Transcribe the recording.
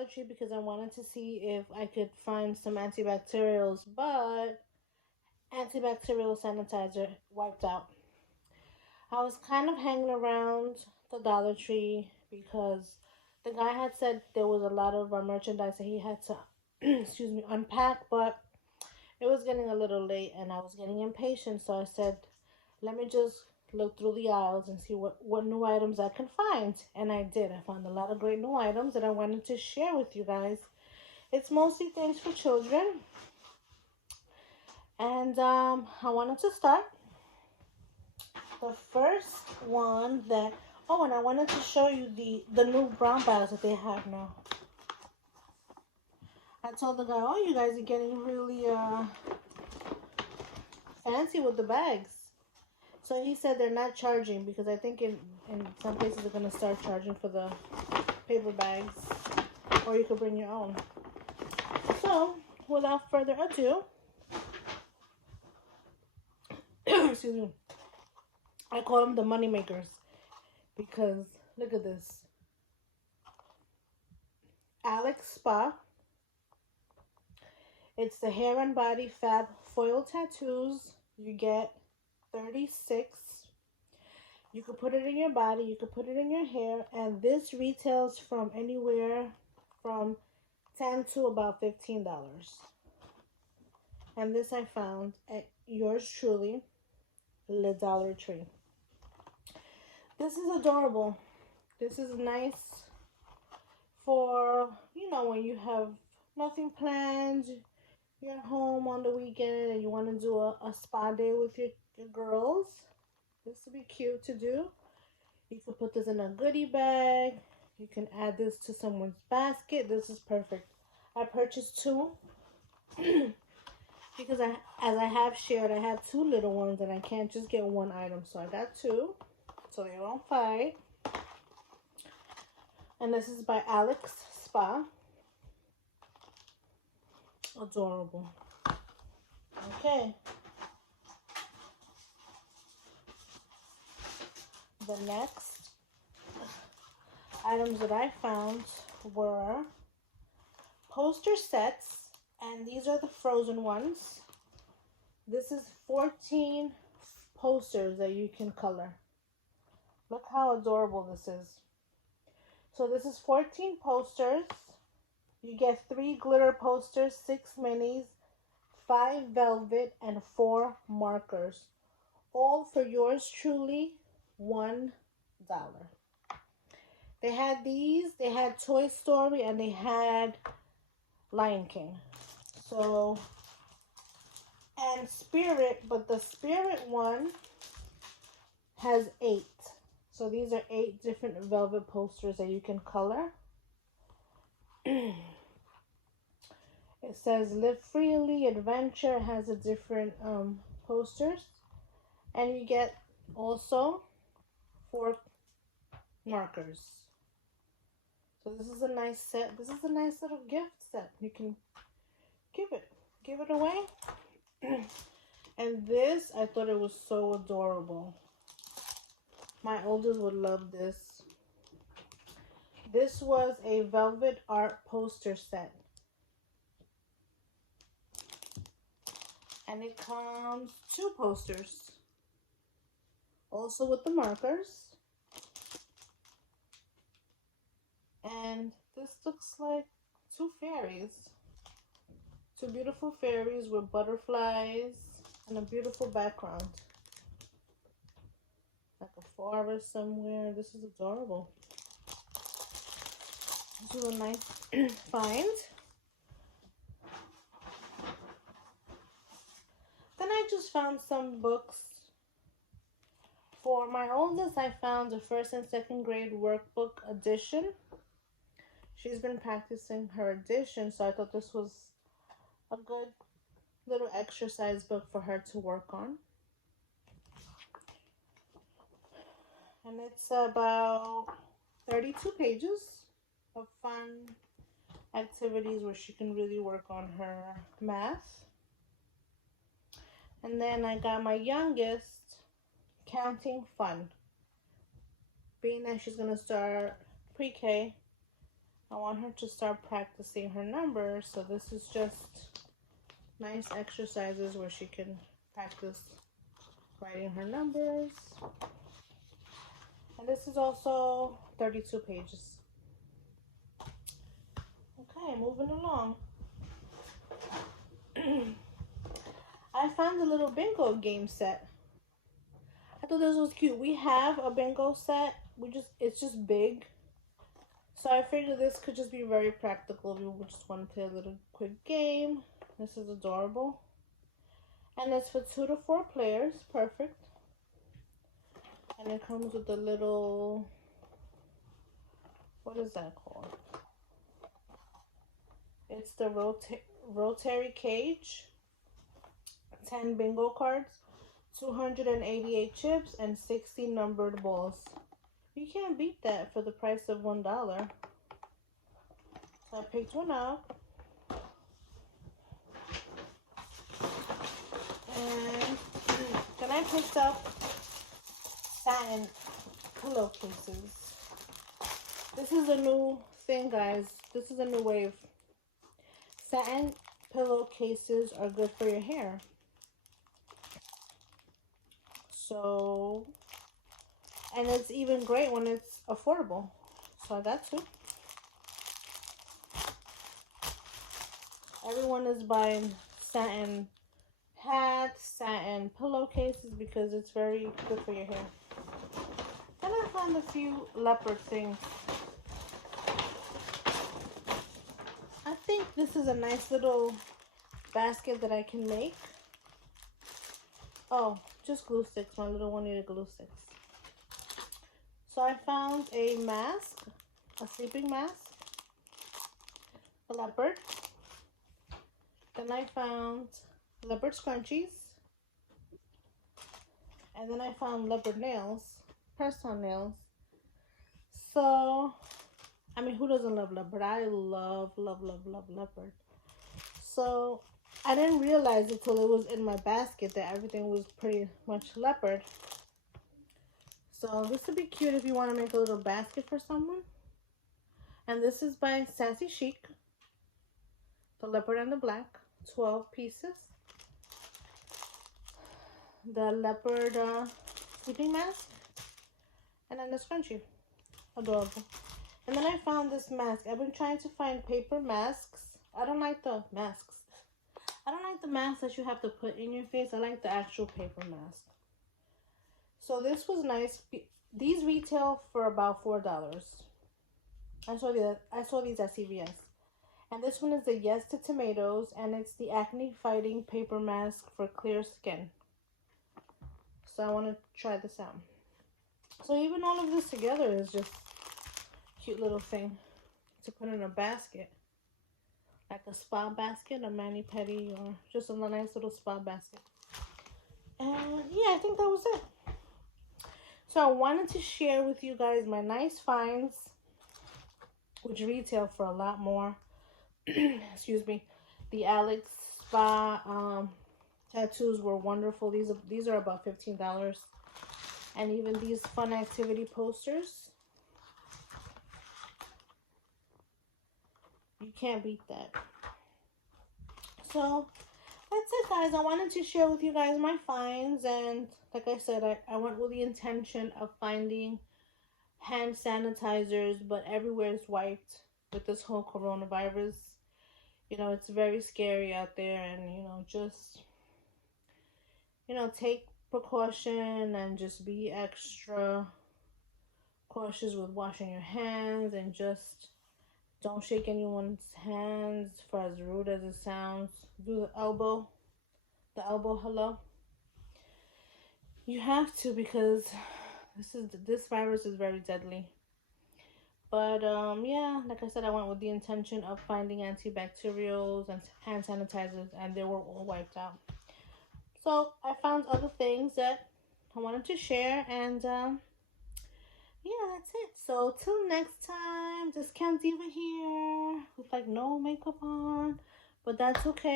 Dollar Tree because I wanted to see if I could find some antibacterials, but antibacterial sanitizer wiped out. I was kind of hanging around the Dollar Tree because the guy had said there was a lot of merchandise that he had to, excuse me, unpack, but it was getting a little late and I was getting impatient. So I said, let me just look through the aisles and see what new items I can find. And I did. I found a lot of great new items that I wanted to share with you guys. It's mostly things for children. And I wanted to start. The first one that, oh, and I wanted to show you the new brown bags that they have now. I told the guy, oh, you guys are getting really fancy with the bags. So he said they're not charging because I think in some places they're going to start charging for the paper bags, or you could bring your own. So without further ado, excuse me, I call them the money makers because look at this. Alex Spa. It's the hair and body fab foil tattoos. You get 36. You could put it in your body, you could put it in your hair, and this retails from anywhere from $10 to about $15. And this I found at yours truly, Le Dollar Tree. This is adorable. This is nice for, you know, when you have nothing planned, you're at home on the weekend and you want to do a spa day with your girls. This would be cute to do. You can put this in a goodie bag. You can add this to someone's basket. This is perfect. I purchased two because as I have shared, I have two little ones and I can't just get one item. So I got two so they don't fight. And this is by Alex Spa. Adorable. Okay. The next items that I found were poster sets, and these are the frozen ones. This is 14 posters that you can color. Look how adorable this is. So this is 14 posters. You get 3 glitter posters, 6 minis, 5 velvet, and 4 markers. All for yours truly, $1. They had these, they had Toy Story, and they had Lion King. So, and Spirit, but the Spirit one has 8. So these are 8 different velvet posters that you can color. It says live freely, adventure. It has a different posters, and you get also 4 markers. So this is a nice set. This is a nice little gift set. You can give it away. And this, I thought it was so adorable. My oldest would love this. This was a velvet art poster set. And it comes 2 posters. Also with the markers. And this looks like 2 fairies. 2 beautiful fairies with butterflies and a beautiful background. Like a forest somewhere. This is adorable. This is a nice find. Then I just found some books. For my oldest, I found the 1st and 2nd grade workbook edition. She's been practicing her addition, so I thought this was a good little exercise book for her to work on. And it's about 32 pages of fun activities where she can really work on her math. And then I got my youngest counting fun. Being that she's going to start pre-K, I want her to start practicing her numbers. So this is just nice exercises where she can practice writing her numbers. And this is also 32 pages. Okay, moving along. I found a little bingo game set. I thought this was cute. We have a bingo set. It's just big. So I figured this could just be very practical if you just want to play a little quick game. This is adorable. And it's for 2 to 4 players. Perfect. And it comes with a little, what is that called? It's the rotary cage. 10 bingo cards, 288 chips, and 60 numbered balls. You can't beat that for the price of $1. So I picked one up. And then I picked up satin pillowcases. This is a new thing, guys. This is a new wave. Satin pillowcases are good for your hair. So, and it's even great when it's affordable. So I got 2. Everyone is buying satin hats, satin pillowcases because it's very good for your hair. Then I found a few leopard things. I think this is a nice little basket that I can make. Oh, just glue sticks. My little one needed glue sticks. So I found a mask, a sleeping mask, a leopard. Then I found leopard scrunchies. And then I found leopard nails, press-on nails. So, I mean, who doesn't love leopard? I love leopard. So, I didn't realize it till it was in my basket that everything was pretty much leopard. So this would be cute if you want to make a little basket for someone. And this is by Sassy Chic. The leopard and the black. 12 pieces. The leopard sleeping mask. And then the scrunchie. Adorable. And then I found this mask. I've been trying to find paper masks. I don't like the masks. I don't like the mask that you have to put in your face. I like the actual paper mask. So this was nice. These retail for about $4. I saw these at CVS. And this one is the Yes to Tomatoes, and it's the acne fighting paper mask for clear skin. So I want to try this out. So even all of this together is just a cute little thing to put in a basket. Like a spa basket, a mani-pedi, or just a nice little spa basket. And yeah, I think that was it. So I wanted to share with you guys my nice finds, which retail for a lot more. Excuse me. The Alex Spa tattoos were wonderful. These are about $15. And even these fun activity posters. You can't beat that. So that's it, guys. I wanted to share with you guys my finds, and like I said, I went with the intention of finding hand sanitizers, but everywhere is wiped with this whole coronavirus. You know, it's very scary out there, and just take precaution and just be extra cautious with washing your hands, and just don't shake anyone's hands, for as rude as it sounds. Do the elbow hello. You have to, because this virus is very deadly. But yeah, like I said, I went with the intention of finding antibacterials and hand sanitizers, and they were all wiped out. So I found other things that I wanted to share, and yeah, that's it. So till next time, Discount Diva here with like no makeup on, but that's okay.